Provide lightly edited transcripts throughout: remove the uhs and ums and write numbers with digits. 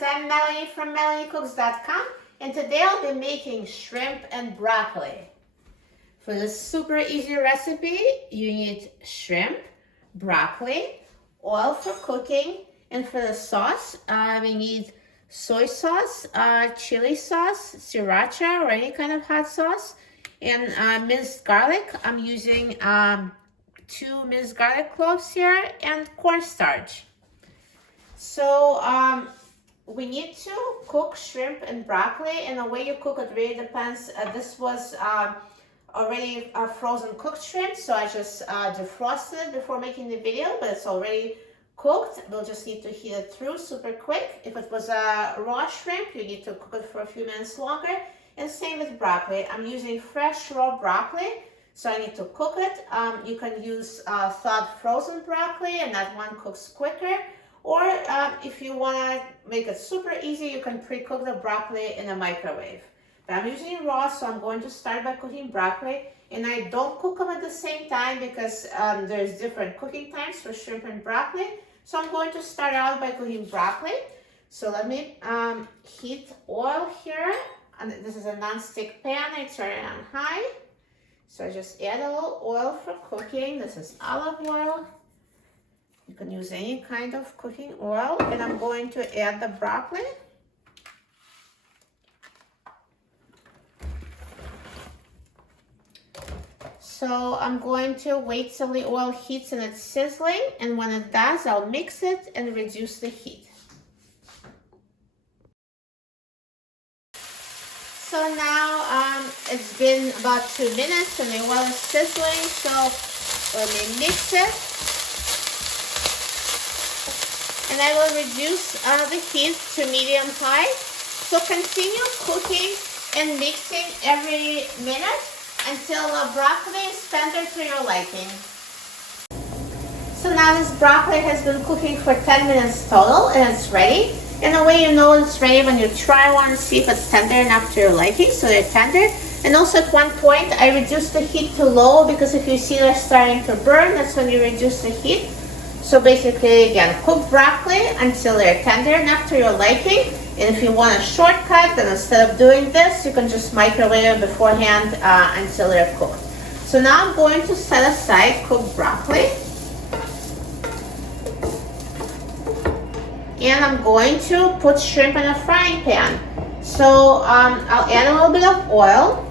friends, I'm Melanie from MelanieCooks.com, and today I'll be making shrimp and broccoli. For this super easy recipe, you need shrimp, broccoli, oil for cooking, and for the sauce, we need soy sauce, chili sauce, sriracha, or any kind of hot sauce, and minced garlic. I'm using 2 minced garlic cloves here, and cornstarch. So we need to cook shrimp and broccoli, and the way you cook it really depends. This was already frozen cooked shrimp, so I just defrosted it before making the video, but it's already cooked. We'll just need to heat it through super quick. If it was a raw shrimp, you need to cook it for a few minutes longer. And same with broccoli. I'm using fresh raw broccoli, so I need to cook it. You can use thawed frozen broccoli, and that one cooks quicker. Or if you want to make it super easy, you can pre-cook the broccoli in a microwave. But I'm using raw, so I'm going to start by cooking broccoli. And I don't cook them at the same time because there's different cooking times for shrimp and broccoli. So I'm going to start out by cooking broccoli. So let me heat oil here. And this is a non-stick pan. I turn it on high. So I just add a little oil for cooking. This is olive oil. You can use any kind of cooking oil, and I'm going to add the broccoli. So I'm going to wait till the oil heats and it's sizzling, and when it does, I'll mix it and reduce the heat. So now it's been about 2 minutes and the oil is sizzling, so let me mix it. And I will reduce the heat to medium-high. So continue cooking and mixing every minute until the broccoli is tender to your liking. So now this broccoli has been cooking for 10 minutes total, and it's ready. And the way you know it's ready, when you try one, see if it's tender enough to your liking, so they're tender. And also at one point, I reduced the heat to low, because if you see they're starting to burn, that's when you reduce the heat. So basically, again, cook broccoli until they're tender enough to your liking. And if you want a shortcut, then instead of doing this, you can just microwave it beforehand until they're cooked. So now I'm going to set aside cooked broccoli. And I'm going to put shrimp in a frying pan. So I'll add a little bit of oil.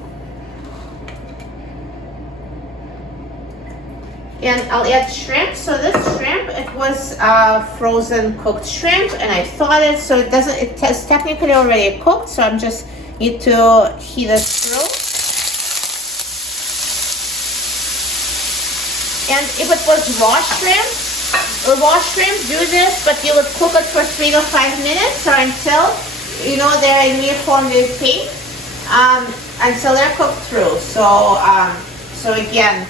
And I'll add shrimp. So this shrimp, it was frozen cooked shrimp, and I thawed it, so it is technically already cooked, so I'm just need to heat it through. And if it was raw shrimp, do this, but you would cook it for 3 to 5 minutes, or until, you know, they're uniformly pink, until they're cooked through. So again,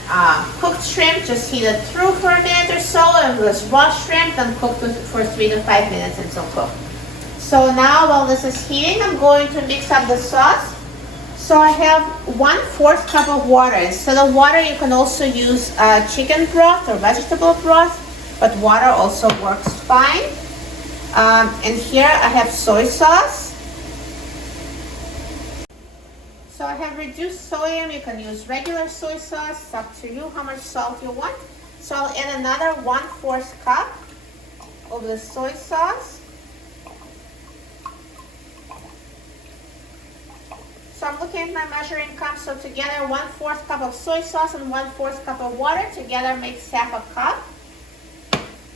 cooked shrimp, just heat it through for a minute or so. If it was raw shrimp, then cooked it for 3 to 5 minutes until cooked. So now while this is heating, I'm going to mix up the sauce. So I have 1/4 cup of water. Instead of water, you can also use chicken broth or vegetable broth, but water also works fine. And here I have soy sauce. So I have reduced sodium. You can use regular soy sauce. It's up to you how much salt you want. So I'll add another 1/4 cup of the soy sauce. So I'm looking at my measuring cup. So together 1/4 cup of soy sauce and 1/4 cup of water together makes 1/2 cup.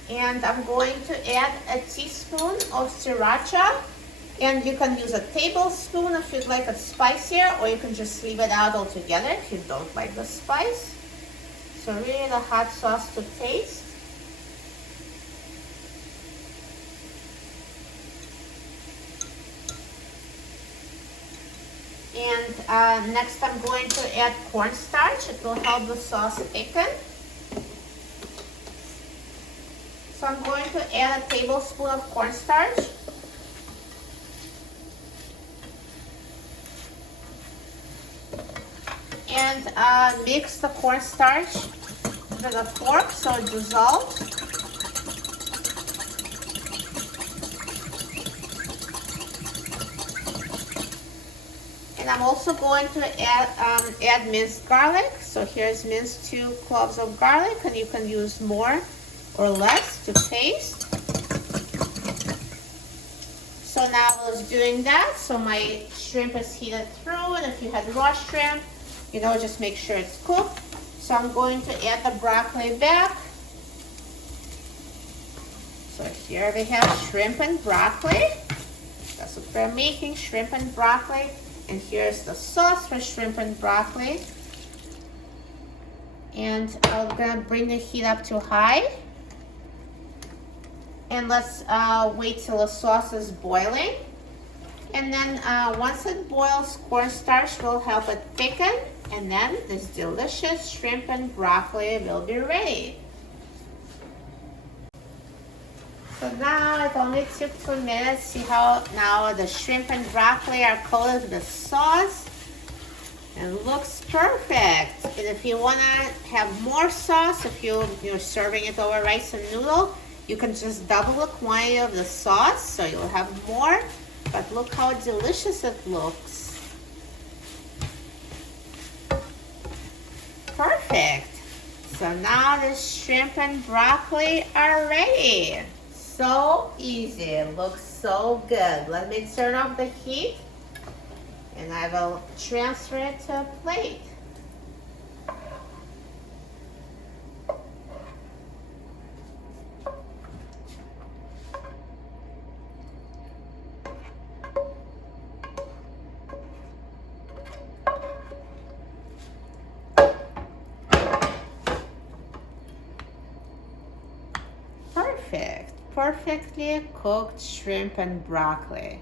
And I'm going to add a teaspoon of sriracha. And you can use a tablespoon if you'd like it spicier, or you can just leave it out altogether if you don't like the spice. So really the hot sauce to taste. And next I'm going to add cornstarch. It will help the sauce thicken. So I'm going to add a tablespoon of cornstarch. And mix the cornstarch with a fork so it dissolves. And I'm also going to add minced garlic. So here's minced 2 cloves of garlic, and you can use more or less to taste. So now I was doing that, so my shrimp is heated through, and if you had raw shrimp, you know, just make sure it's cooked. So I'm going to add the broccoli back. So here we have shrimp and broccoli. That's what we're making, shrimp and broccoli. And here's the sauce for shrimp and broccoli. And I'm gonna bring the heat up to high. And let's wait till the sauce is boiling. And then once it boils, cornstarch will help it thicken. And then this delicious shrimp and broccoli will be ready. So now it only took 2 minutes. See how now the shrimp and broccoli are coated with sauce. And it looks perfect. And if you want to have more sauce, if you're serving it over rice and noodle, you can just double the quantity of the sauce, so you'll have more. But look how delicious it looks. Perfect. So now the shrimp and broccoli are ready. So easy. It looks so good. Let me turn off the heat, and I will transfer it to a plate. Perfect. Perfectly cooked shrimp and broccoli.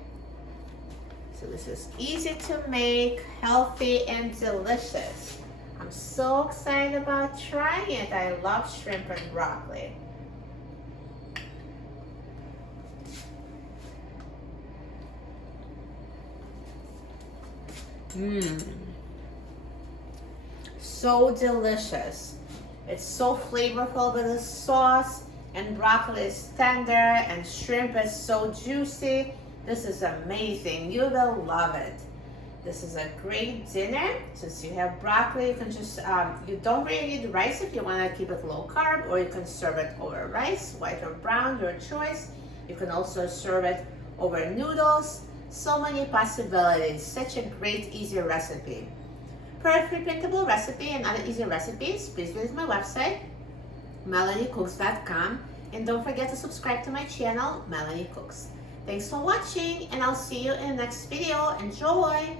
So this is easy to make, healthy, and delicious. I'm so excited about trying it. I love shrimp and broccoli. So delicious. It's so flavorful with the sauce, and broccoli is tender, and shrimp is so juicy. This is amazing. You will love it. This is a great dinner. Since you have broccoli, you can just, you don't really need rice if you want to keep it low carb, or you can serve it over rice, white or brown, your choice. You can also serve it over noodles. So many possibilities. Such a great, easy recipe. For a free printable recipe and other easy recipes, please visit my website, MelanieCooks.com, and don't forget to subscribe to my channel, Melanie Cooks. Thanks for watching, and I'll see you in the next video. Enjoy!